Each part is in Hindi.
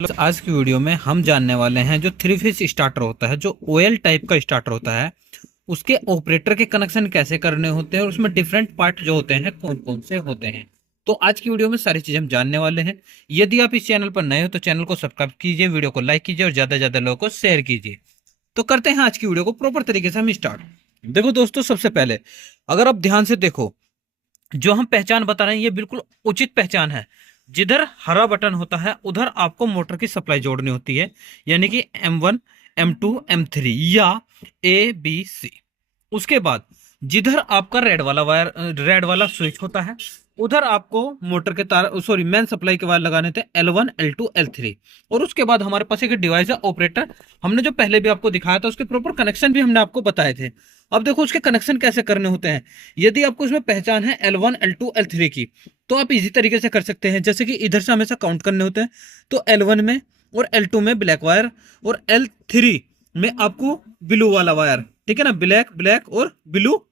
आज की वीडियो में हम जानने वाले हैं जो थ्री फेज स्टार्टर होता है, जो ओएल टाइप का स्टार्टर होता है, उसके ऑपरेटर के कनेक्शन कैसे करने होते हैं और उसमें डिफरेंट पार्ट जो होते हैं कौन कौन से होते हैं। तो आज की वीडियो में सारी चीजें हम जानने वाले हैं। यदि आप इस चैनल पर नए हो तो चैनल को सब्सक्राइब कीजिए, वीडियो को लाइक कीजिए और ज्यादा से ज्यादा लोगों को शेयर कीजिए। तो करते हैं आज की वीडियो को प्रॉपर तरीके से हम स्टार्ट। देखो दोस्तों, सबसे पहले अगर आप ध्यान से देखो, जो हम पहचान बता रहे हैं ये बिल्कुल उचित पहचान है। जिधर हरा बटन होता है उधर आपको मोटर की सप्लाई जोड़नी होती है, यानी कि M1 M2 M3 या ABC। उसके बाद जिधर आपका रेड वाला स्विच होता है उधर आपको मोटर के तार सॉरी मेन सप्लाई के वायर लगाने थे L1 L2 L3। और उसके बाद हमारे पास एक डिवाइस है ऑपरेटर, हमने जो पहले भी आपको दिखाया था उसके प्रॉपर कनेक्शन भी हमने आपको बताए थे। अब देखो उसके कनेक्शन कैसे करने होते हैं। यदि आपको इसमें पहचान है L1 L2 L3 की तो आप इजी तरीके से कर सकते हैं। जैसे कि इधर से हमेशा काउंट करने होते हैं, तो L1 में और L2 में ब्लैक वायर और L3 में आपको ब्लू वाला वायर, ठीक है ना, ब्लैक ब्लैक और ब्लू।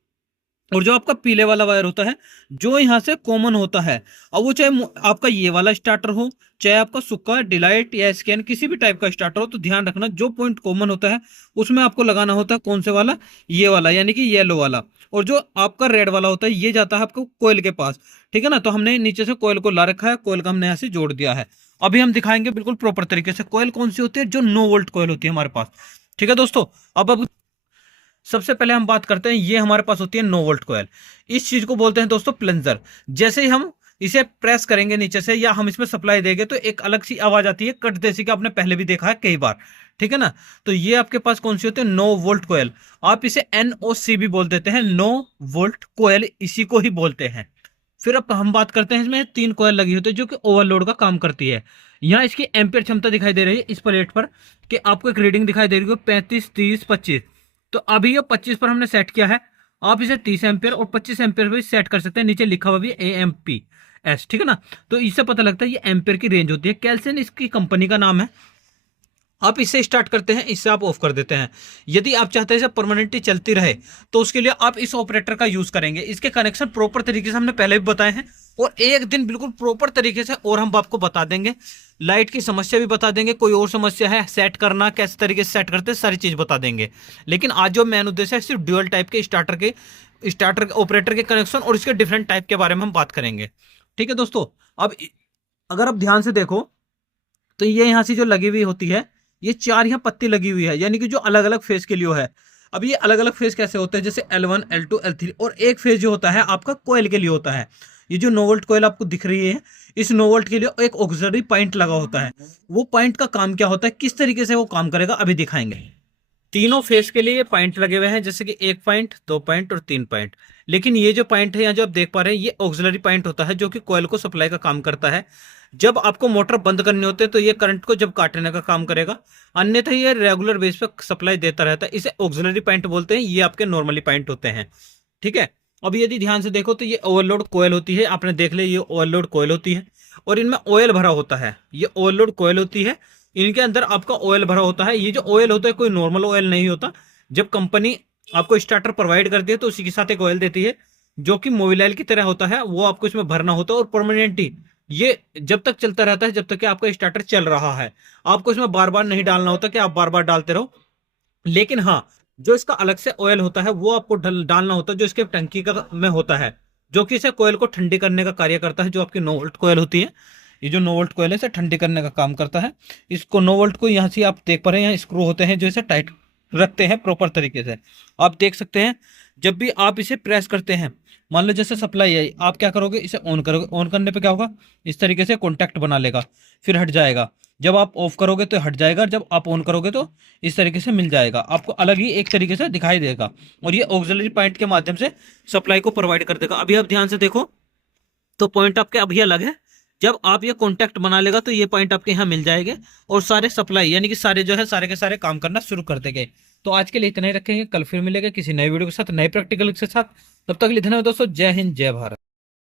और जो आपका पीले वाला वायर होता है जो यहाँ से कॉमन होता है, अब वो चाहे आपका ये वाला स्टार्टर हो, चाहे आपका सुक्का डिलाइट या स्कैन किसी भी टाइप का स्टार्टर हो, तो ध्यान रखना जो पॉइंट कॉमन होता है उसमें आपको लगाना होता है कौन से वाला, ये वाला यानी कि येलो वाला। और जो आपका रेड वाला होता है ये जाता है आपको कोयल के पास, ठीक है ना। तो हमने नीचे से कोयल को ला रखा है, कोयल का हमने यहाँ से जोड़ दिया है। अभी हम दिखाएंगे बिल्कुल प्रॉपर तरीके से कोयल कौन सी होती है, जो नो वोल्ट कोयल होती है हमारे पास, ठीक है दोस्तों। अब सबसे पहले हम बात करते हैं, ये हमारे पास होती है नो वोल्ट कोयल। इस चीज को बोलते हैं दोस्तों प्लंजर। जैसे ही हम इसे प्रेस करेंगे नीचे से या हम इसमें सप्लाई देंगे तो एक अलग सी आवाज आती है कट जैसी का, आपने पहले भी देखा है कई बार, ठीक है ना। तो ये आपके पास कौन सी होती है, नो वोल्ट कोयल। आप इसे NOC भी बोल देते हैं, नो वोल्ट कोयल इसी को ही बोलते हैं। फिर अब हम बात करते हैं, इसमें 3 कोयल लगी होती है जो कि ओवरलोड का काम करती है। यहाँ इसकी एम्पियर क्षमता दिखाई दे रही है इस प्लेट पर, कि आपको एक रीडिंग दिखाई दे रही है 35 30 25। तो अभी ये 25 पर हमने सेट किया है। आप इसे 30 एम्पियर और 25 एम्पियर पर सेट कर सकते हैं। नीचे लिखा हुआ भी AMPS, ठीक है ना। तो इससे पता लगता है ये एम्पियर की रेंज होती है। कैल्सियन इसकी कंपनी का नाम है। आप इससे स्टार्ट करते हैं, इससे आप ऑफ कर देते हैं। यदि आप चाहते हैं इसे परमानेंटली चलती रहे तो उसके लिए आप इस ऑपरेटर का यूज करेंगे। इसके कनेक्शन प्रॉपर तरीके से हमने पहले भी बताए हैं और एक दिन बिल्कुल प्रॉपर तरीके से और हम आपको बता देंगे। लाइट की समस्या भी बता देंगे, कोई और समस्या है सेट करना कैसे तरीके से सेट करते हैं सारी चीज बता देंगे। लेकिन आज जो मेन उद्देश्य है सिर्फ ड्यूअल टाइप के स्टार्टर ऑपरेटर के कनेक्शन और इसके डिफरेंट टाइप के बारे में हम बात करेंगे, ठीक है दोस्तों। अब अगर आप ध्यान से देखो तो ये यहाँ से जो लगी हुई होती है, ये 4 यहाँ पत्ती लगी हुई है, यानी कि जो अलग अलग फेज के लिए है। अब ये अलग अलग फेज कैसे होते हैं, जैसे L1 L2 L3, और एक फेज जो होता है आपका कोयल के लिए होता है। ये जो नो वोल्ट कोयल आपको दिख रही है, इस नो वोल्ट के लिए एक ऑक्सिलरी पॉइंट लगा होता है। वो पॉइंट का काम क्या होता है, किस तरीके से वो काम करेगा अभी दिखाएंगे। तीनों फेस के लिए ये पॉइंट लगे हुए हैं, जैसे कि 1 पॉइंट 2 पॉइंट और 3 पॉइंट। लेकिन ये जो पॉइंट है यहाँ जो आप देख पा रहे हैं ये ऑक्सिलरी पॉइंट होता है जो कि कोयल को सप्लाई का काम करता है। जब आपको मोटर बंद करनी होती है तो ये करंट को जब काटने का काम करेगा, अन्यथा ये रेगुलर बेस पे सप्लाई देता रहता है। इसे ऑक्सिलरी पॉइंट बोलते हैं, ये आपके नॉर्मली पॉइंट होते हैं, ठीक है। अब यदि ध्यान से देखो तो ये ओवरलोड कोयल होती है, आपने देख लिया ये ओवरलोड कोयल होती है और इनमें ऑयल भरा होता है। ये ओवरलोड कोयल होती है, इनके अंदर आपका ऑयल भरा होता है। ये जो ऑयल होता है कोई नॉर्मल ऑयल नहीं होता। जब कंपनी आपको स्टार्टर प्रोवाइड करती है तो उसी के साथ एक ऑयल देती है जो कि मोबिल ऑयल की तरह होता है, वो आपको इसमें भरना होता है और परमानेंटली ये जब तक चलता रहता है जब तक कि आपका स्टार्टर चल रहा है। आपको इसमें बार बार नहीं डालना होता कि आप बार बार डालते रहो। लेकिन हाँ, जो इसका अलग से ऑयल होता है वो आपको डालना होता है, जो इसके टंकी का में होता है, जो कि इसे कोयल को ठंडी करने का कार्य करता है। जो आपकी नो वोल्ट कोयल होती है, ये जो नो वोल्ट कोयल है इसे ठंडी करने का काम करता है। इसको नो वोल्ट को यहाँ से आप देख पा रहे हैं, यहाँ स्क्रू होते हैं जो इसे टाइट रखते हैं प्रॉपर तरीके से। आप देख सकते हैं जब भी आप इसे प्रेस करते हैं, मान लो जैसे सप्लाई आई, आप क्या करोगे इसे ऑन करोगे, ऑन करने पे क्या होगा, इस तरीके से कॉन्टैक्ट बना लेगा, फिर हट जाएगा। जब आप ऑफ करोगे तो हट जाएगा, जब आप ऑन करोगे तो इस तरीके से मिल जाएगा, आपको अलग ही एक तरीके से दिखाई देगा। और ये ऑक्सिलरी पॉइंट के माध्यम से सप्लाई को प्रोवाइड कर देगा। अभी आप ध्यान से देखो तो पॉइंट आपके अभी अलग है। जब आप ये कॉन्टैक्ट बना लेगा तो ये पॉइंट आपके यहाँ मिल जाएंगे और सारे सप्लाई यानी कि सारे जो है सारे के सारे काम करना शुरू कर देंगे। तो आज के लिए इतना ही रखेंगे, कल फिर मिलेगा किसी नए वीडियो के साथ, नए प्रैक्टिकल के साथ। तब तक के लिए धन्यवाद दोस्तों, जय हिंद जय भारत।